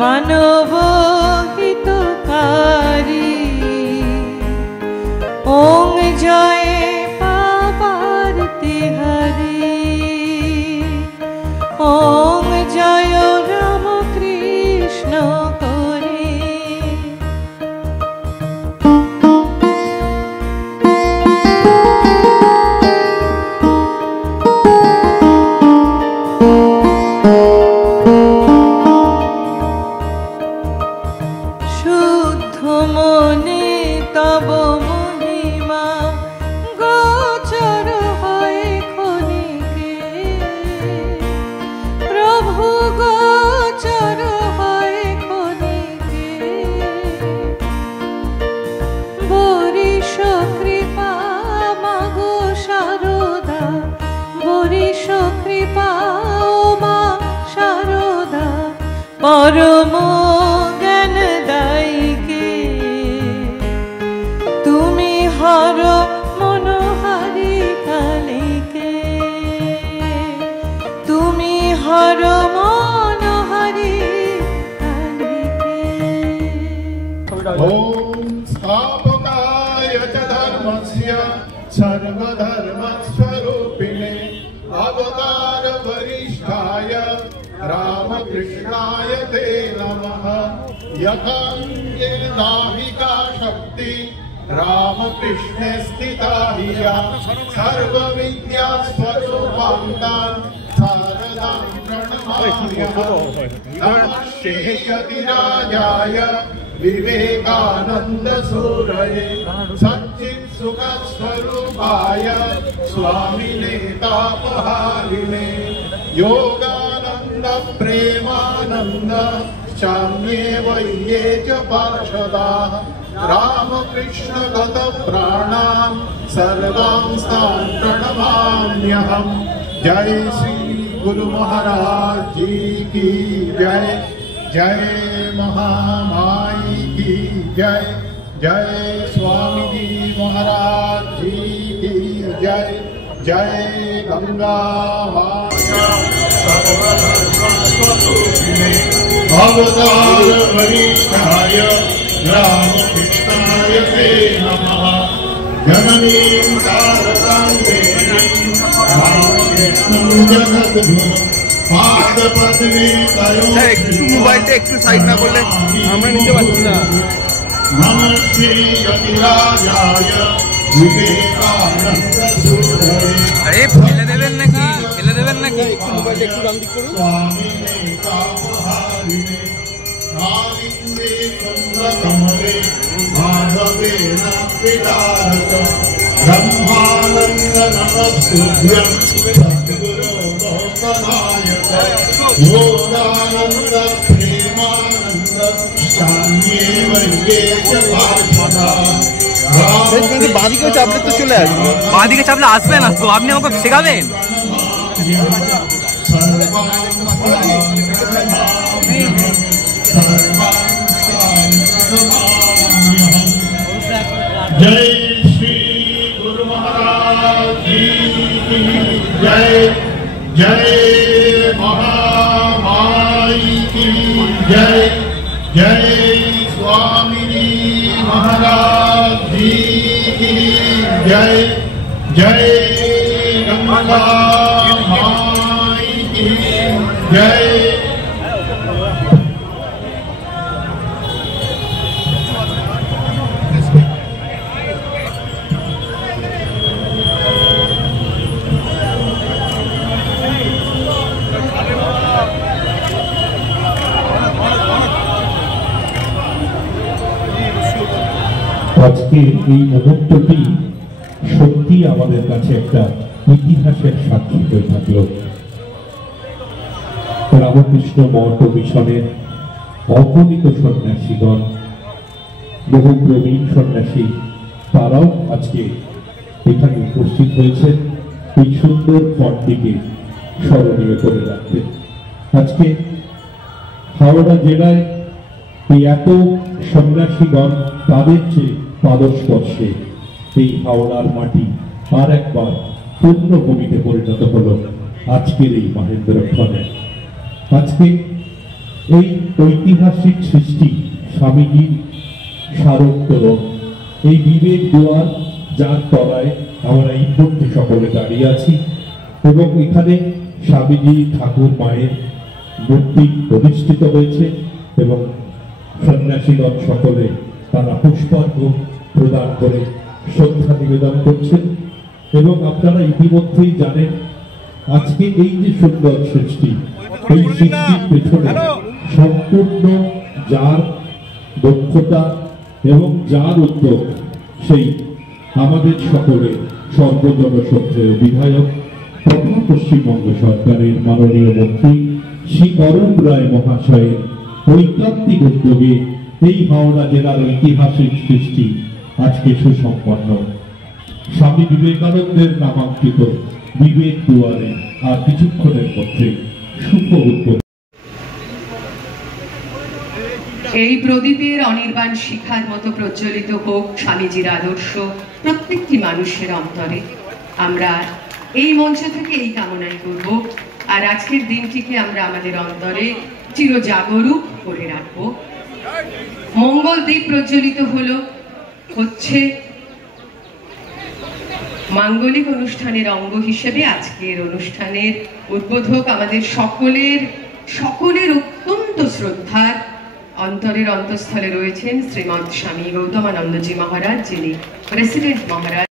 মানব হিতকারী ওং জয় পাবার তিহারি ওং জয় রাম কৃষ্ণ করে শুদ্ধ মনে তব মহিমা গোচর হয় ক্ষণিকে প্রভু গোচর হয় ক্ষণিকে বরিষ কৃপা মাগো শারদা বরিষ কৃপা ও মা শারদা পরম জ্ঞান দায়িকে তুমি হর মনোহারি কালিকে তুমি হর মনোহারি কালিকে ওম স্থাপকায় চ ধর্মস্য সর্বধর্মস্বরূপিণে অবতার বরিষ্ঠায় রামকৃষ্ণায় তে নমঃ यथा नाहिका शक्ति रामकृष्णे स्थिता हिया सर्वविद्या स्वरूपान्ता शारदां प्रणमाम्यहम् नमः श्रीयतिराजाय विवेकानंद सूरये सच्चित् सुख स्वरूपाय स्वामिने तापहारिणे योगानंद प्रेमानंद चाम्ये वैये च पार्षदाः रामकृष्ण गत प्राणां सर्वांस्तान् प्रणमाम्यहम् जय श्री गुरु महाराज जी की जय जय महामाई की जय जय स्वामी जी महाराज जी की जय जय गंगा माता सर्वधर्मस्वरूपिणे अवतार वरिष्ठाय रामकृष्णाय ते नमः जननीं शारदां देवीं रामकृष्णं जगद्गुरुं पादपद्मे মোবাইলটা একটু সাইড না করলে আমরা নিতে পারছি না। नमः श्री यतिराजाय विवेकानंद सूरये আরে ফেলে দেবেন নাকি ফেলে দেবেন নাকি একটু মোবাইলটা একটু ডান দিক করুন। स्वामिने तापहारिणे आलिंगे चंद्रकमले माधवेन पितारक ब्रह्मानंद नमस्तुभ्यं सद्गुरो लोकनायक योगानंद प्रेमानंद शान्ये वैये च पार्षदाः কিন্তু বাঁদিকে চাপলে তো চলে আসবে বাঁদিকে চাপলে আসবে না তো আপনি আমাকে শেখাবেন जय श्री गुरु महाराज जी की जय जय महामाई की जय जय स्वामी महाराज जी की जय जय गंगा माई की जय আজকে এই মুহূর্তটি সত্যি আমাদের কাছে একটা ইতিহাসের সাক্ষী হয়ে থাকলো। রামকৃষ্ণ মঠ মিশনের অগণিত সন্ন্যাসীগণ, বহু প্রবীণ সন্ন্যাসী, তারাও আজকে এখানে উপস্থিত হয়েছে এই সুন্দর পথটিকে স্মরণীয় করে রাখতে। আজকে হাওড়া জেলায় এই এত সন্ন্যাসীগণ, তাদের যে পাদস্পর্শে এই হাওড়ার মাটি আর একবার পূর্ণভূমিতে পরিণত হলো আজকের এই মহেন্দ্রক্ষণে। আজকে এই ঐতিহাসিক সৃষ্টি স্বামীজির স্মারকতোরণ, এই বিবেক দুয়ার যার তলায় আমরা এই মুহূর্তে সকলে দাঁড়িয়ে আছি এবং এখানে স্বামীজি ঠাকুর মায়ের মূর্তি প্রতিষ্ঠিত হয়েছে এবং সন্ন্যাসীগণ সকলে তারা পুষ্পার্ঘ প্রদান করে শ্রদ্ধা নিবেদন করছেন। এবং আপনারা ইতিমধ্যেই জানেন আজকে এই যে সুন্দর সৃষ্টি, এই সৃষ্টির পেছনে সম্পূর্ণ যার দক্ষতা এবং যার উদ্যোগ, সেই আমাদের সকলের সর্বজনশ্রদ্ধেয় বিধায়ক তথা পশ্চিমবঙ্গ সরকারের মাননীয় মন্ত্রী শ্রী অরুণ রায় মহাশয়ের ঐকান্তিক উদ্যোগে এই হাওড়া জেলার ঐতিহাসিক সৃষ্টি আজকে সুসম্পন্ন। স্বামী বিবেকানন্দের নামাঙ্কিত বিবেক দুয়ারে আর কিছুক্ষণের মধ্যে শুভ উদ্বোধন। এই প্রদীপের অনির্বাণ শিখার মতো প্রজ্বলিত হোক স্বামীজির আদর্শ প্রত্যেকটি মানুষের অন্তরে। আমরা এই মঞ্চ থেকে এই কামনাই করব, আর আজকের দিনটিকে আমরা আমাদের অন্তরে চিরজাগরুক করে রাখবো। মঙ্গল দ্বীপ প্রজ্বলিত হচ্ছে মাঙ্গলিক অনুষ্ঠানের অঙ্গ হিসেবে আজকের অনুষ্ঠানের উদ্বোধক আমাদের সকলের অত্যন্ত শ্রদ্ধার অন্তরের অন্তঃস্থলে রয়েছেন শ্রীমৎ স্বামী গৌতমানন্দজি মহারাজ, যিনি প্রেসিডেন্ট মহারাজ।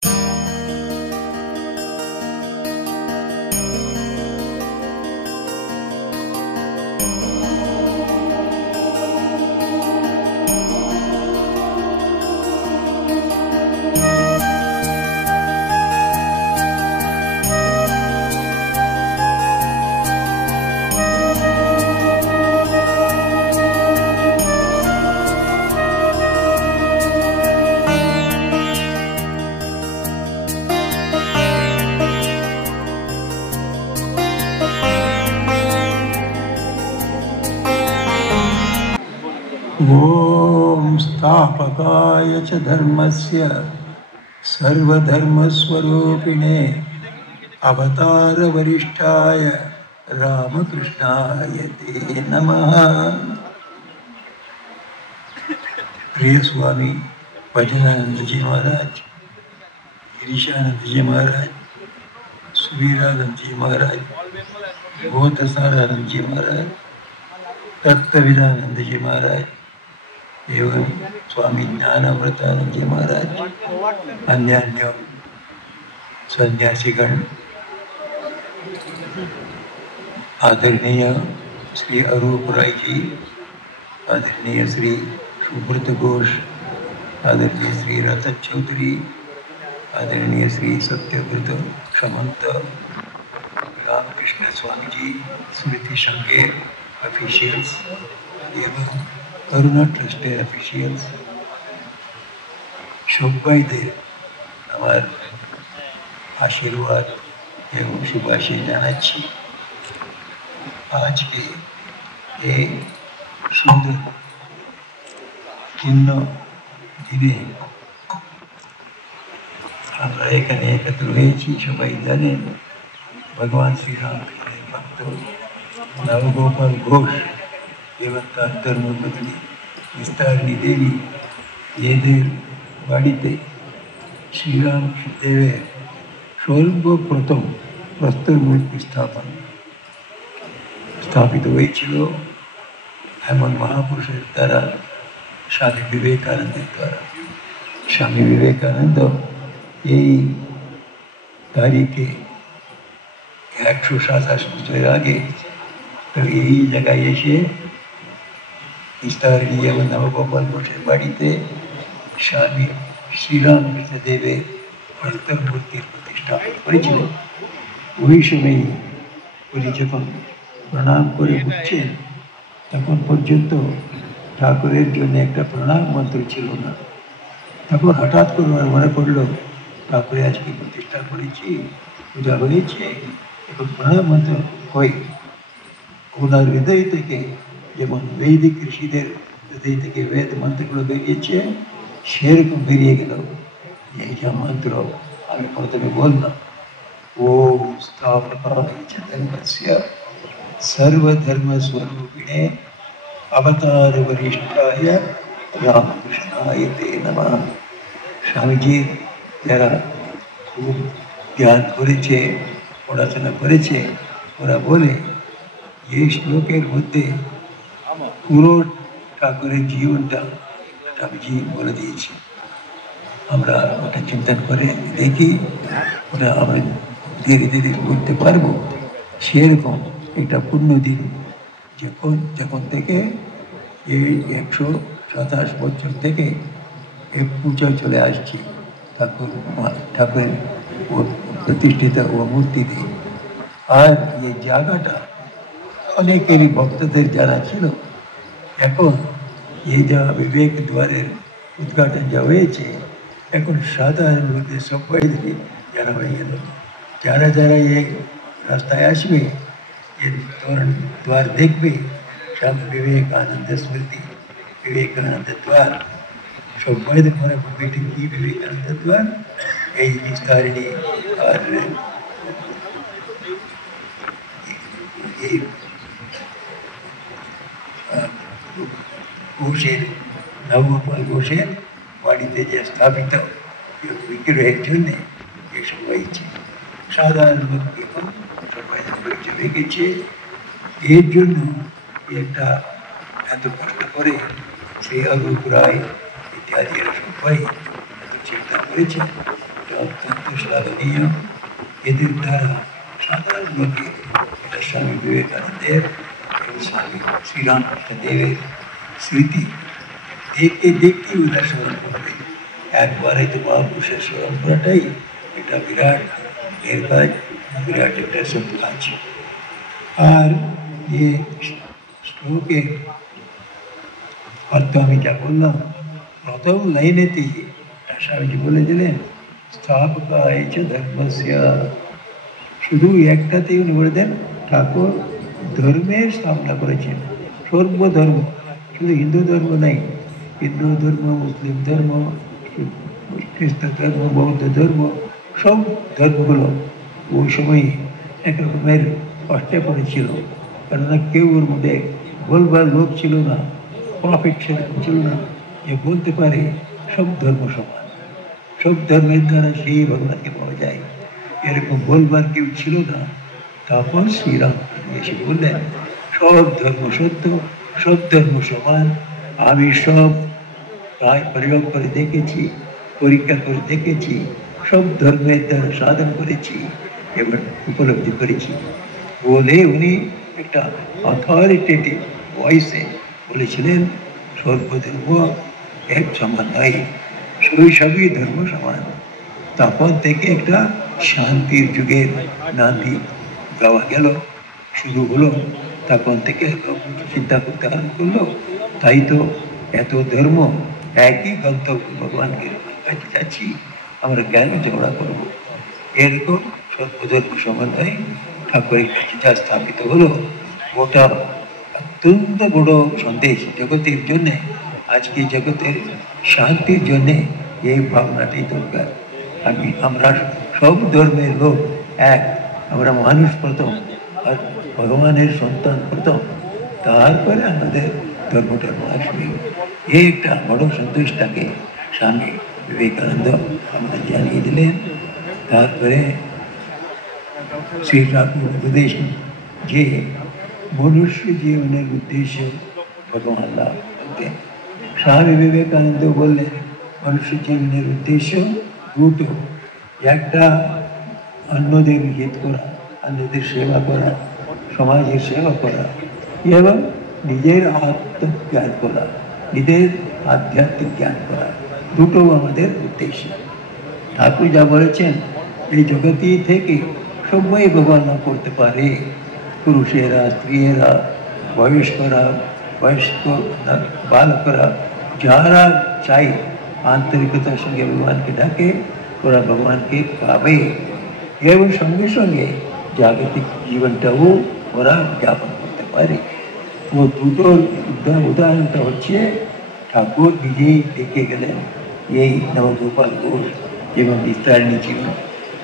ओम स्थापकाय च धर्मस्य सर्वधर्मस्वरूपिणे अवतार वरिष्ठाय रामकृष्णाय ते नमः। प्रिय स्वामी भजनानंद जी महाराज, गिरीशानंद जी महाराज, सुवीरानंद जी महाराज, गौतसारानंद जी महाराज, तत्विदानंद जी महाराज एवं स्वामी ज्ञानामृतानंद जी महाराज, अन्य सन्यासीगण, आदरणीय श्री अरूप राय जी, आदरणीय श्री सुब्रत घोष, आदरणीय श्री रतन चौधरी, आदरणीय श्री सत्यव्रत समंत, रामकृष्ण स्वामी जी, स्मृति संघे ऑफिशियल्स एवं करुणा ट्रस्टेर ऑफिशियल्स, সবাইদের আমার আশীর্বাদ এবং শুভাশীষ জানাচ্ছি। আজকে এই সুন্দর পূর্ণ দিনে আমরা এখানে একত্র হয়েছি। সবাই জানেন ভগবান শ্রীরামকৃষ্ণের ভক্ত নবগোপাল ঘোষ এবং তার ধর্মপত্নী বিস্তারিণী দেবী, এদের বাড়িতে শ্রীরামদেবের সর্বপ্রথম প্রস্তর মূর্তি স্থাপিত হয়েছিল এমন মহাপুরুষের দ্বারা, স্বামী বিবেকানন্দের দ্বারা। স্বামী বিবেকানন্দ এই তারিখে 127 বছরের আগে এই জায়গায় এসে বিস্তারিণী এবং নবগোপাল ঘোষের বাড়িতে স্বামী শ্রীরামকৃষ্ণ দেবের প্রস্তর মূর্তির প্রতিষ্ঠা করেছিল। ওই সময় উনি যখন প্রণাম করে উঠছেন তখন পর্যন্ত ঠাকুরের জন্য একটা প্রণাম মন্ত্র ছিল না। তখন হঠাৎ করে মনে পড়লো ঠাকুরে আজকে প্রতিষ্ঠা করেছি, পূজা হয়েছে, এখন প্রণাম মন্ত্র হয়। ওনার হৃদয় থেকে যেমন বৈদিক ঋষিদের হৃদয় থেকে বেদ মন্ত্রগুলো বেরিয়েছে, সেরকম বেরিয়ে গেল এই যে মন্ত্র আমি প্রথমে বললাম, ওম স্থাপকায় চ ধর্মস্য সর্বধর্মস্বরূপিণে अवतार वरिष्ठाय रामकृष्णाय ते नमः। স্বামীজি যারা খুব ধ্যান করেছে, পড়াশোনা করেছে, ওরা বলে এই শ্লোকের মধ্যে পুরো ঠাকুরের জীবনটা স্বামীজি বলে দিয়েছে। আমরা ওটা চিন্তন করে দেখি, ওটা আমরা ধীরে ধীরে করতে পারবো। সেরকম একটা পূর্ণ দিন যখন থেকে এই 127 বছর থেকে এই পূজা চলে আসছি ঠাকুরের প্রতিষ্ঠিত ও মূর্তিতে। আর এই জায়গাটা অনেকেরই ভক্তদের জানা ছিল। এখন এই যা বিবেক দ্বারের উদ্ঘাটন যা হয়েছে, এখন সাধারণ লোকদের সবাইকে জানা হয়ে গেল। যারা যারা এই রাস্তায় আসবে, এর দ্বার দেখবে, স্বামী বিবেকানন্দ স্মৃতি বিবেকানন্দ দ্বার, সবাই মনে করবে এটা কি বিবেকানন্দ দ্বার। এই বিস্তারিণী আর এই ঘোষের, নবগোপাল ঘোষের বাড়িতে যে স্থাপিত বিগ্রহের জন্যে এসব হয়েছে। সাধারণ লোক এখন সবাই জমে গেছে। এর জন্য একটা এত কষ্ট করে শ্রী অরূপ রায় ইত্যাদি সবাই এত চিন্তা করেছে, অত্যন্ত শ্লাঘনীয়। এদের দ্বারা সাধারণ লোকে এটা স্বামী বিবেকানন্দের এবং স্বামী শ্রীরামকৃষ্ণদেবের স্মৃতি দেখতে দেখতে ওরা স্মরণ করবে। একবারে তো মহাপুরুষের স্মরণ করাটাই এটা বিরাট এর কাজ, বিরাট একটা সব কাজ। আর যে শ্লোকের অর্থ আমি যা বললাম, প্রথম লাইনেতেই স্বামীজি বলে দিলেন স্থাপকায় চ ধর্মস্য। শুধু একটাতেই উনি বলে দেন ঠাকুর ধর্মের স্থাপনা করেছেন, সর্বধর্ম, শুধু হিন্দু ধর্ম নাই, হিন্দু ধর্ম, মুসলিম ধর্ম, খ্রিস্ট ধর্ম, বৌদ্ধ ধর্ম, সব ধর্মগুলো ওই সময় একরকমের কষ্টে পড়েছিল। কেননা কেউ ওর মধ্যে বলবার লোক ছিল না, প্রফিট সেরকম ছিল না যে বলতে পারে সব ধর্ম সমান, সব ধর্মের দ্বারা সেই ভগবানকে পাওয়া যায়, এরকম বলবার কেউ ছিল না। তখন শ্রীরাম এসে বললেন সব ধর্ম সত্য, সব ধর্ম সমান। আমি সব প্রায় প্রয়োগ করে দেখেছি, পরীক্ষা করে দেখেছি, সব ধর্মের দ্বারা সাধন করেছি এবং উপলব্ধি করেছি বলে উনি একটা অথরিটেটিভ ভয়েসে বলেছিলেন সর্বধর্ম এক সমান নয়, সবই ধর্ম সমান। তখন থেকে একটা শান্তির যুগের নান্দি গাওয়া গেল, শুরু হলো। তখন থেকে চিন্তা করতে আরম্ভ করলো, তাই তো এত ধর্ম, একই গন্তব্য ভগবানকে কাছে যাচ্ছি, আমরা কেন ঝগড়া করবো? এরকম সর্বধর্ম সমন্বয় ঠাকুরের কাছে যা স্থাপিত হলো, ওটা অত্যন্ত বড় সন্দেশ জগতের জন্যে। আজকে জগতের শান্তির জন্যে এই ভাবনাটাই দরকার। আমরা সব ধর্মের লোক এক, আমরা মানুষ প্রথম আর ভগবানের সন্তান প্রথম, তারপরে আমাদের ধর্ম আসবে। এই একটা বড় সন্দেশটাকে স্বামী বিবেকানন্দ আমাদের জানিয়ে দিলেন। তারপরে শ্রী ঠাকুর উপদেশ যে মনুষ্য জীবনের উদ্দেশ্য ভগবান লাভ করতেন। স্বামী বিবেকানন্দ বললেন মনুষ্য জীবনের উদ্দেশ্য দুটো, একটা অন্যদের হিত করা, অন্যদের সেবা করা, সমাজের সেবা করা এবং নিজের আত্মজ্ঞান করা, নিজের আধ্যাত্মিক জ্ঞান করা, দুটো আমাদের উদ্দেশ্য। ঠাকুর যা বলেছেন এই জগতি থেকে সবাই ভগবান লাভ করতে পারে, পুরুষেরা, স্ত্রীরা, বয়স্করা, বয়স্ক বালকরা, যারা চাই আন্তরিকতার সঙ্গে ভগবানকে ডাকে, ওরা ভগবানকে পাবে এবং সঙ্গে সঙ্গে জাগতিক জীবনটাও ওরা যাপন করতে পারে। ও দুটোর উদাহরণটা হচ্ছে ঠাকুর নিজেই দেখে গেলেন এই নবগোপাল ঘোষ এবং বিস্তারিণী জীবন।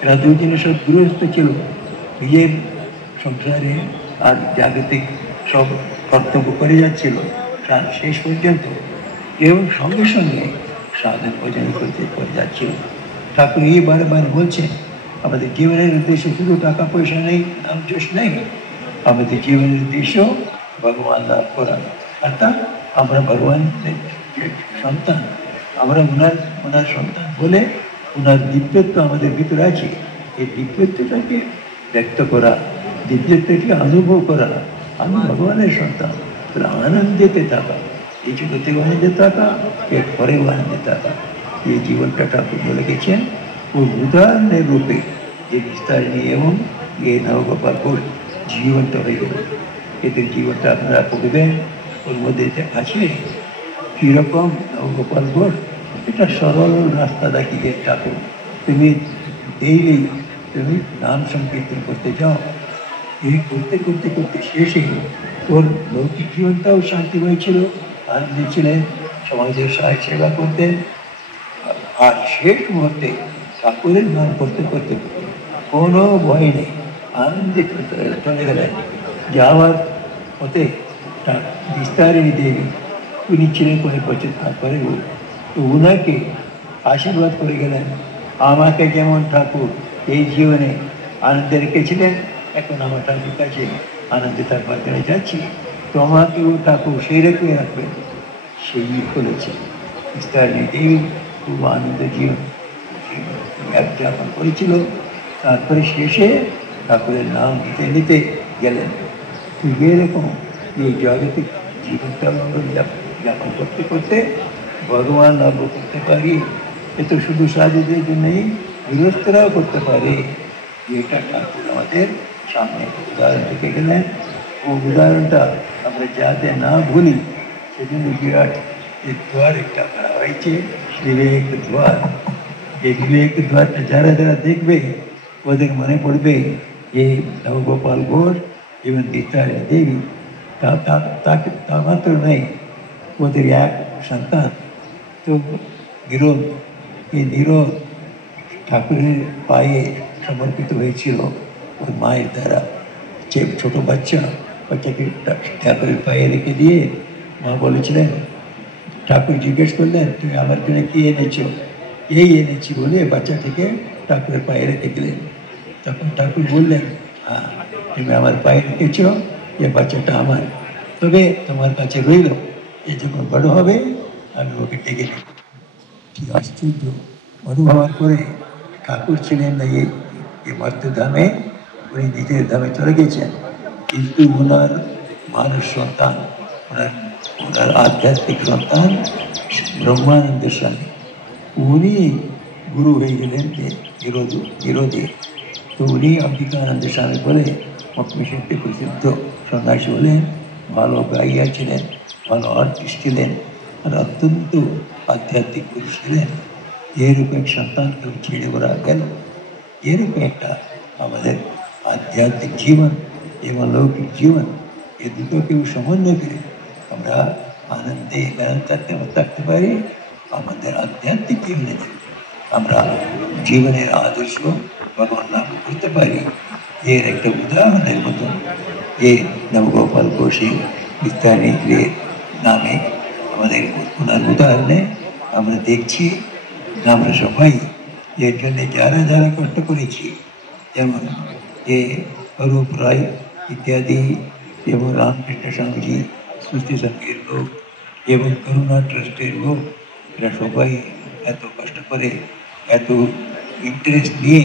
এরা দুজনে সব গৃহস্থ ছিল, নিজের সংসারে আর জাগতিক সব কর্তব্য করে যাচ্ছিল। তার শেষ পর্যন্ত কেউ সঙ্গে সঙ্গে সাধন ভোজন করতে করে যাচ্ছিল। ঠাকুর এই বারবার বলছেন আমাদের জীবনের উদ্দেশ্য শুধু টাকা পয়সা নেই, নাম যশ নেই, আমাদের জীবনের উদ্দেশ্য ভগবান লাভ করা। অর্থাৎ আমরা ভগবানের সন্তান, আমরা ওনার সন্তান বলে ওনার দিব্যত্ব আমাদের ভিতরে আছে। এই দিব্যত্বটাকে ব্যক্ত করা, দিব্যত্বকে অনুভব করা, আমি ভগবানের সন্তান, তাহলে আনন্দেতে থাকা, এই জগতেও আনন্দে থাকা, এর পরেও আনন্দে থাকা। এই জীবনটা ঠাকুর বলে গেছেন ও উদাহরণের রূপে যে বিস্তারিণী এবং এ নবগোপাল ঘোষ জীবনটা হয়ে গেল। এদের জীবনটা আপনারা পড়বেন, ওর মধ্যে আছে কীরকম নবগোপাল ঘোষ। এটা সরল রাস্তা দেখিয়ে ঠাকুর, তুমি ডেইলি তুমি নাম সংকীর্তন করতে যাও, এই করতে করতে করতে শেষে ওর লৌকিক জীবনটাও শান্তিময় ছিল, আনন্দে ছিলেন, সমাজের সহায় সেবা করতেন। আর শেষ মুহূর্তে ঠাকুরের নাম করতে করতে কোনো ভয় নেই, আনন্দে চলে গেলেন। যাওয়ার পথে বিস্তারিণী দেবী উনি ছিলেন কোনো বছর তারপরে তো ওনাকে আশীর্বাদ করে গেলেন, আমাকে যেমন ঠাকুর এই জীবনে আনন্দে রেখেছিলেন, এখন আমার ঠাকুর কাছে আনন্দে থাকবার জন্য যাচ্ছি, তোমাকেও ঠাকুর সেই রকমই রাখবেন। সেই বলেছে বিস্তারিণী দেবী খুব আনন্দ জীবন যাপন করেছিল। তারপরে শেষে ঠাকুরের নাম নিতে নিতে গেলেন। ঠিক এরকম এই জাগতিক জীবনটা যাপন করতে করতে ভগবান লাভ করতে পারি। এ তো শুধু সাধুদের জন্যই, গৃহস্থরাও করতে পারে। এটা ঠাকুর আমাদের সামনে উদাহরণ রেখে গেলেন। ও উদাহরণটা আমরা যাতে না ভুলি সেজন্য বিরাট দ্বার একটা করা হয়েছে, বিবেক দ্বার। এই বিবেক দ্বারটা যারা যারা দেখবে ওদের মনে পড়বে এই নবগোপাল ঘোষ এবং বিস্তারিণী দেবী। তা মাত্র নেই, ওদের এক সন্তান তো নিরোধ, এই নিরোধ ঠাকুরের পায়ে সমর্পিত হয়েছিল ওর মায়ের দ্বারা। যে ছোটো বাচ্চাকে ঠাকুরের পায়ে রেখে দিয়ে মা বলেছিলেন, ঠাকুর জিজ্ঞেস করলেন তুমি আমার জন্য কি এনেছো? এই এনেছি বলে বাচ্চাটিকে ঠাকুরের পায়ে রেখে দিলেন। তখন ঠাকুর বললেন, হ্যাঁ তুমি আমার পায়ে রেখেছ, এ বাচ্চাটা আমার, তবে তোমার কাছে রইল, এ যখন বড় হবে আমি ওকে ডেকে নেব। কি আশ্চর্য! বড় হওয়ার পরে ঠাকুর ছিলেন না এই মর্তধামে, উনি নিজের ধামে চলে গেছেন, কিন্তু ওনার মানুষ সন্তান, ওনার আধ্যাত্মিক সন্তান ব্রহ্মানন্দ স্বামী, উনি গুরু হয়ে গেলেন বিরোধী। তো উনি অম্বিকানন্দ স্বামী বলে মিশনকে প্রসিদ্ধ সন্ন্যাসী হলেন। ভালো গাইয়া ছিলেন, ভালো আর্টিস্ট ছিলেন, আর অত্যন্ত আধ্যাত্মিক পুরুষ ছিলেন। এরকম এক সন্তানকে ছেড়ে ওরা গেল। এরকম একটা আমাদের আধ্যাত্মিক জীবন এবং লৌকিক জীবন, এ দুটোকেও সমন্বয় করে আমরা আনন্দে থাকতে পারি। আমাদের আধ্যাত্মিক জীবনে আমরা জীবনের আদর্শ ভগবান লাভ করতে পারি। এর একটা উদাহরণের মতো এই নবগোপাল ঘোষের বিস্তারিণী নামে আমাদের ওনার উদাহরণে আমরা দেখছি, আমরা সবাই এর জন্যে যারা যারা কষ্ট করেছি, যেমন যে অরূপ রায় ইত্যাদি এবং রামকৃষ্ণ স্বামীজি, সুস্থি সংঘের লোক এবং করুণা ট্রাস্টের লোক, এরা সবাই এত কষ্ট করে, এত ইন্টারেস্ট নিয়ে,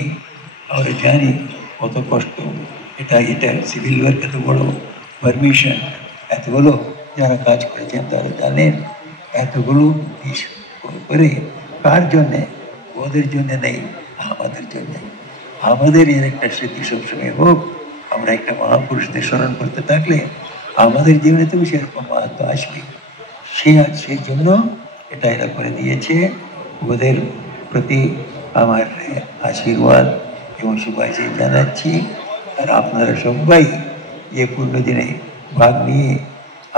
আমরা জানি কত কষ্ট। এটা সিভিল ওয়ার্ক এত বড় পারমিশন, এতগুলো যারা কাজ করেছেন তারা জানেন। এতগুলো করে কার জন্যে? ওদের জন্যে নেই, আমাদের জন্যে। আমাদের এর একটা স্মৃতি সবসময় হোক। আমরা একটা মহাপুরুষদের স্মরণ করতে থাকলে আমাদের জীবনে তো সেরকম মাহাত্ম আসবে। সেই জন্য এটা এরা করে দিয়েছে। ওদের প্রতি আমার আশীর্বাদ এবং শুভাশী জানাচ্ছি। আর আপনারা সবাই যে পূর্ণ দিনে ভাগ নিয়ে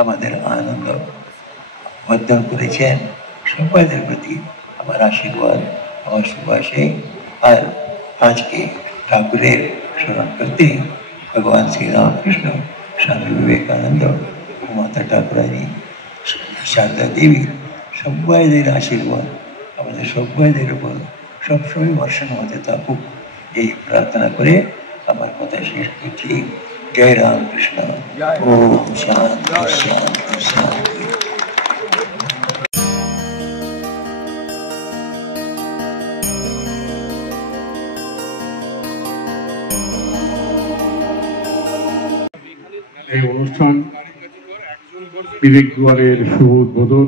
আমাদের আনন্দ অর্জন করেছেন, সবাইদের প্রতি আমার আশীর্বাদ, আমার শুভাশী। আর আজকে ঠাকুরের স্মরণ করতে ভগবান শ্রীরামকৃষ্ণ, স্বামী বিবেকানন্দ ও মাতা ঠাকুরানী সারদা দেবীর সব্বাইদের আশীর্বাদ আমাদের সব্বাইদের উপর সবসময় বর্ষণ হতে থাকুক, এই প্রার্থনা করে আমার কথা শেষ করছি। জয় রামকৃষ্ণ। ওম শান্তি শান্তি শান্তি। এই অনুষ্ঠান বিবেক দুয়ারের শুভ উদ্বোধন।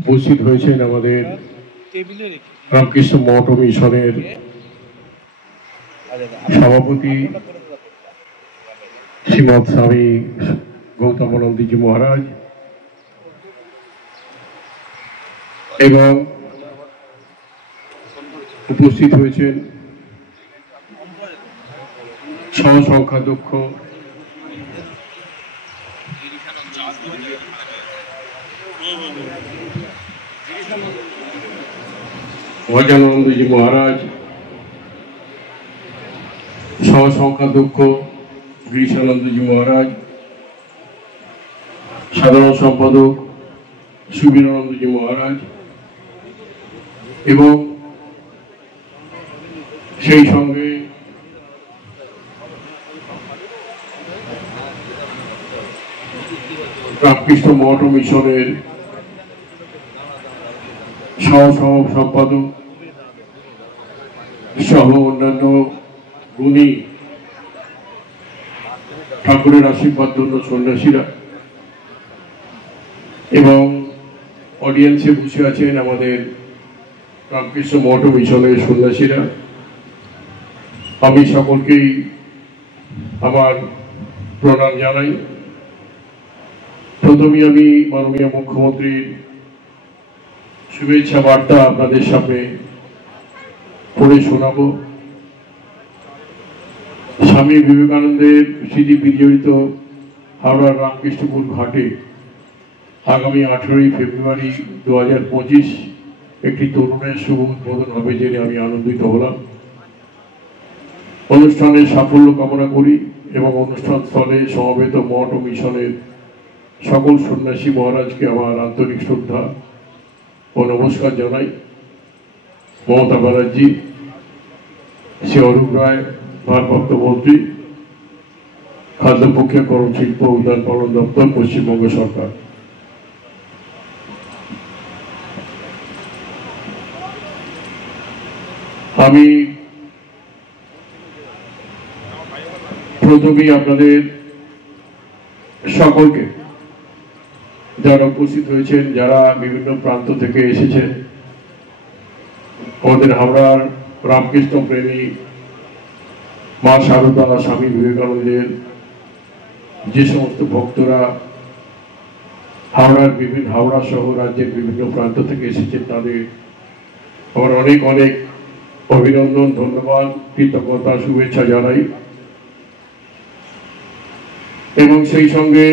উপস্থিত হয়েছেন আমাদের রামকৃষ্ণ মঠ ও মিশনের সভাপতি শ্রীমৎ স্বামী গৌতমানন্দজি মহারাজ এবং উপস্থিত হয়েছেন সহসংখ্যাধ্যক্ষ ভজানন্দজি মহারাজ, সহসংখ্যাধ্যক্ষ গিরিশানন্দজি মহারাজ, সাধারণ সম্পাদক সুবীরানন্দজি মহারাজ এবং সেই সঙ্গে রামকৃষ্ণ মঠ ও মিশনের সহ সম্পাদক সহ অন্যান্য গুণী ঠাকুরের আশীর্বাদ ধন্য সন্ন্যাসীরা এবং অডিয়েন্সে বসে আছেন আমাদের রামকৃষ্ণ মঠ ও মিশনের সন্ন্যাসীরা, আমি সকলকেই আমার প্রণাম জানাই। প্রথমে আমি মাননীয় মুখ্যমন্ত্রীর শুভেচ্ছা বার্তা আপনাদের সামনে পড়ে শোনাব। স্বামী বিবেকানন্দের স্মৃতি বিজড়িত হাওড়ার রামকৃষ্ণপুর ঘাটে আগামী 18ই ফেব্রুয়ারি 2025 একটি তরুণের শুভ উদ্বোধন হবে জেনে আমি আনন্দিত হলাম। অনুষ্ঠানের সাফল্য কামনা করি এবং অনুষ্ঠান স্থলে সমবেত মঠ ও মিশনের সকল সন্ন্যাসী মহারাজকে আমার আন্তরিক শ্রদ্ধা ও নমস্কার জানাই। মমতা ব্যানার্জি, শ্রী অরূপ রায় ভারপ্রাপ্ত মন্ত্রী, খাদ্য প্রক্রিয়াকরণ শিল্প উদ্যান পালন দপ্তর, পশ্চিমবঙ্গ সরকার। আমি প্রথমেই আপনাদের সকলকে, যারা উপস্থিত হয়েছেন, যারা বিভিন্ন প্রান্ত থেকে এসেছেন, আমাদের হাওড়ার রামকৃষ্ণ প্রেমী মা শারদা, স্বামী বিবেকানন্দের যে সমস্ত ভক্তরা হাওড়া সহ রাজ্যের বিভিন্ন প্রান্ত থেকে এসেছেন, তাদের আমার অনেক অনেক অভিনন্দন, ধন্যবাদ, কৃতজ্ঞতা, শুভেচ্ছা জানাই। এবং সেই সঙ্গে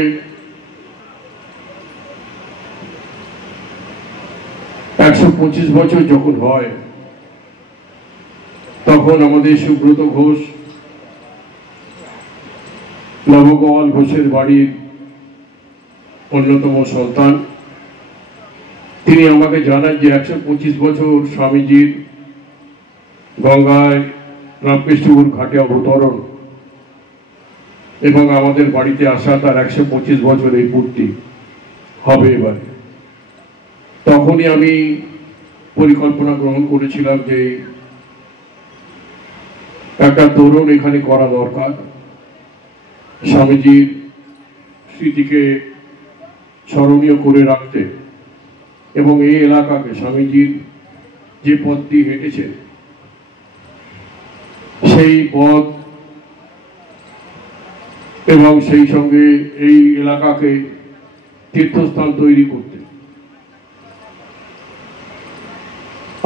একশো 25 বছর যখন হয়, তখন আমাদের সুব্রত ঘোষ, নবগোপাল ঘোষের বাড়ির অন্যতম সন্তান, তিনি আমাকে জানান যে 125 বছর স্বামীজির গঙ্গায় রামকৃষ্ণপুর ঘাটে অবতরণ এবং আমাদের বাড়িতে আসা, তার 125 বছর এই পূর্তি হবে এবারে। তখনই আমি পরিকল্পনা গ্রহণ করেছিলাম যে একটা তরুণ এখানে করা দরকার, স্বামীজির স্মৃতিকে স্মরণীয় করে রাখতে এবং এই এলাকাকে স্বামীজির যে পথটি হেঁটেছে সেই পথ এবং সেই সঙ্গে এই এলাকাকে তীর্থস্থান তৈরি করতে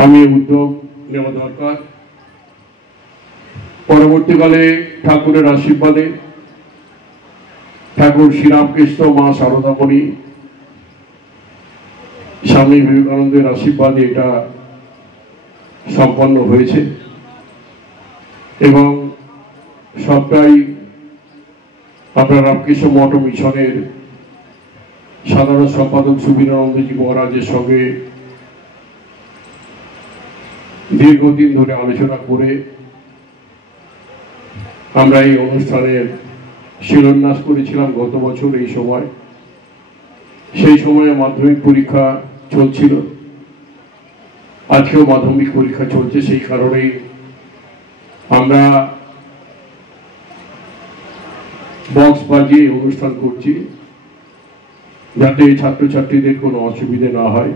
আমি উদ্যোগ নেওয়া দরকার। পরবর্তীকালে ঠাকুরের আশীর্বাদে, ঠাকুর শ্রীরামকৃষ্ণ, মা শারদামণি, স্বামী বিবেকানন্দের আশীর্বাদে এটা সম্পন্ন হয়েছে এবং সবটাই আপনার রামকৃষ্ণ মঠ ও মিশনের সাধারণ সম্পাদক সুবীরানন্দজি মহারাজের সঙ্গে দীর্ঘদিন ধরে আলোচনা করে আমরা এই অনুষ্ঠানের শিলান্যাস করেছিলাম গত বছর এই সময়। সেই সময়ে মাধ্যমিক পরীক্ষা চলছিল, আজকেও মাধ্যমিক পরীক্ষা চলছে, সেই কারণেই আমরা বক্স বাজিয়ে অনুষ্ঠান করছি যাতে ছাত্রছাত্রীদের কোনো অসুবিধে না হয়।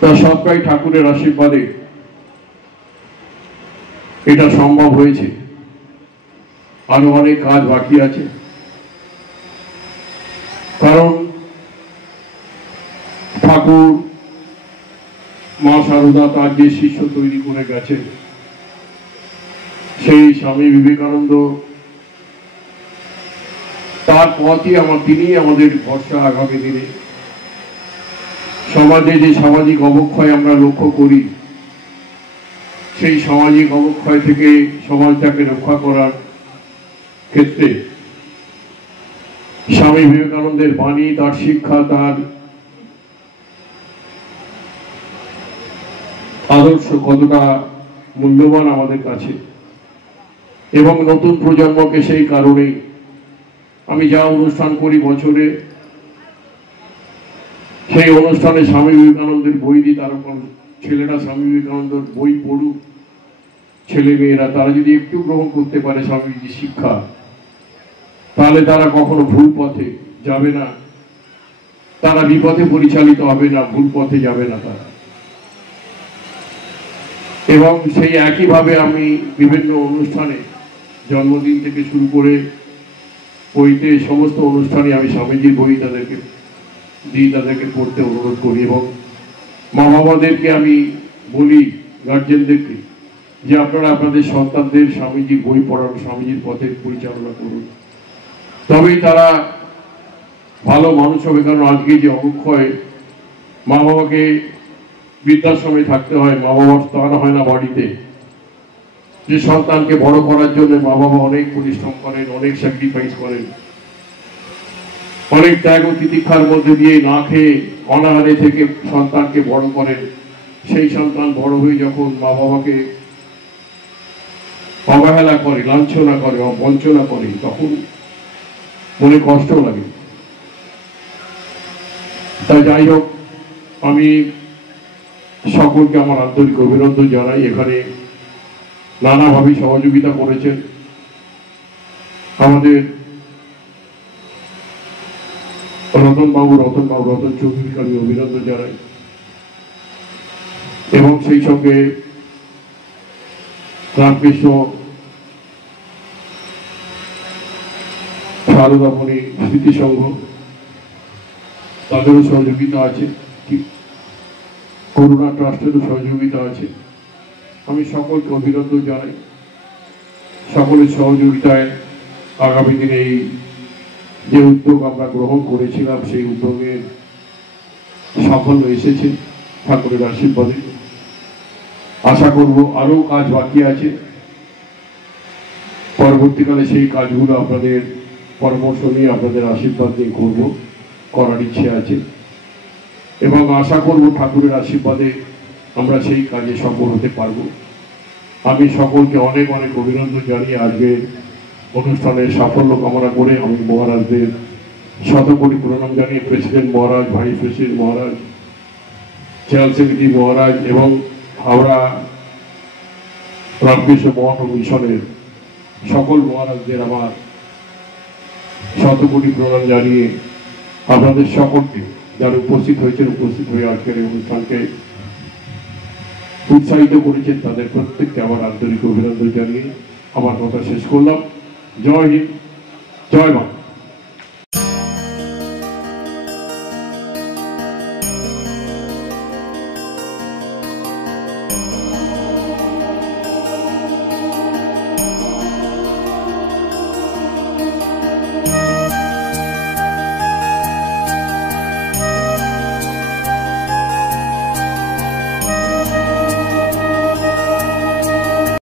তা সবটাই ঠাকুরের আশীর্বাদে এটা সম্ভব হয়েছে, আরো অনেক কাজ বাকি আছে। কারণ ঠাকুর মা সারদা তার যে শিষ্য তৈরি করে গেছেন, সেই স্বামী বিবেকানন্দ, তার পথই তিনি আমাদের ভরসা। আগামী দিনে সমাজে যে সামাজিক অবক্ষয় আমরা লক্ষ্য করি, সেই সামাজিক অবক্ষয় থেকে সমাজটাকে রক্ষা করার ক্ষেত্রে স্বামী বিবেকানন্দের বাণী, তার শিক্ষা, তার আদর্শ কতটা মূল্যবান আমাদের কাছে। এবং নতুন প্রজন্মকে সেই কারণে আমি যা অনুষ্ঠান করি বছরে, সেই অনুষ্ঠানে স্বামী বিবেকানন্দের বই দিই। তার ছেলেরা স্বামী বিবেকানন্দের বই পড়ুক, ছেলে মেয়েরা তারা যদি একটু গ্রহণ করতে পারে স্বামীজির শিক্ষা, তাহলে তারা কখনো ভুল পথে যাবে না, তারা বিপথে পরিচালিত হবে না, ভুল পথে যাবে না তারা। এবং সেই একইভাবে আমি বিভিন্ন অনুষ্ঠানে, জন্মদিন থেকে শুরু করে বইতে, সমস্ত অনুষ্ঠানে আমি স্বামীজির বই তাদেরকে দিই, তাদেরকে পড়তে অনুরোধ করি। এবং মা বাবাদেরকে আমি বলি, গার্জেনদেরকে, যে আপনারা আপনাদের সন্তানদের স্বামীজির বই পড়ান, স্বামীজির পথে পরিচালনা করুন, তবেই তারা ভালো মানুষ হবে। কারণ আজকে যে অবক্ষয়, মা বাবাকে বৃদ্ধাশ্রমে থাকতে হয়, মা বাবার স্থান হয় না বাড়িতে। যে সন্তানকে বড় করার জন্য মা বাবা অনেক পরিশ্রম করেন, অনেক স্যাক্রিফাইস করেন, অনেক ত্যাগ ও তিতিক্ষার মধ্যে দিয়ে না খেয়ে অনাহারে থেকে সন্তানকে বড় করেন। সেই সন্তান বড় হয়ে যখন মা বাবাকে অবহেলা করে, লাঞ্ছনা করে, বঞ্চনা করে, তখন মনে কষ্ট লাগে। তাই যাই হোক, আমি সকলকে আমার আন্তরিক অভিনন্দন জানাই। এখানে নানাভাবে সহযোগিতা করেছেন আমাদের রতন চৌধুরীকে আমি অভিনন্দন জানাই। এবং সেই সঙ্গে রামকৃষ্ণ সারদামণি স্মৃতি সংঘ, তাদেরও সহযোগিতা আছে, করুণা ট্রাস্টেরও সহযোগিতা আছে। আমি সকলকে অভিনন্দন জানাই। সকলের সহযোগিতায় আগামী দিনে এই যে উদ্যোগ আমরা গ্রহণ করেছিলাম, সেই উদ্যোগের সাফল্য এসেছে ঠাকুরের আশীর্বাদে। আশা করব আরও কাজ বাকি আছে, পরবর্তীকালে সেই কাজগুলো আপনাদের পরামর্শ নিয়ে, আপনাদের আশীর্বাদ নিয়ে করার ইচ্ছে আছে। এবং আশা করব ঠাকুরের আশীর্বাদে আমরা সেই কাজে সফল হতে পারব। আমি সকলকে অনেক অনেক অভিনন্দন জানিয়ে আজকের অনুষ্ঠানের সাফল্য কামনা করে আমি মহারাজদের শতকোটি প্রণাম জানিয়ে প্রেসিডেন্ট মহারাজ, ভাইস প্রেসিডেন্ট মহারাজ, জেনারেল সেক্রেটারি মহারাজ এবং হাওড়া রামকৃষ্ণ মঠ ও মিশনের সকল মহারাজদের আমার শতকোটি প্রণাম জানিয়ে আপনাদের সকলকে যারা উপস্থিত হয়েছেন, উপস্থিত হয়ে আজকের এই অনুষ্ঠানকে উৎসাহিত করেছেন, তাদের প্রত্যেককে আমার আন্তরিক অভিনন্দন জানিয়ে আমার কথা শেষ করলাম। জয় হিন্দ, জয় বাংলা।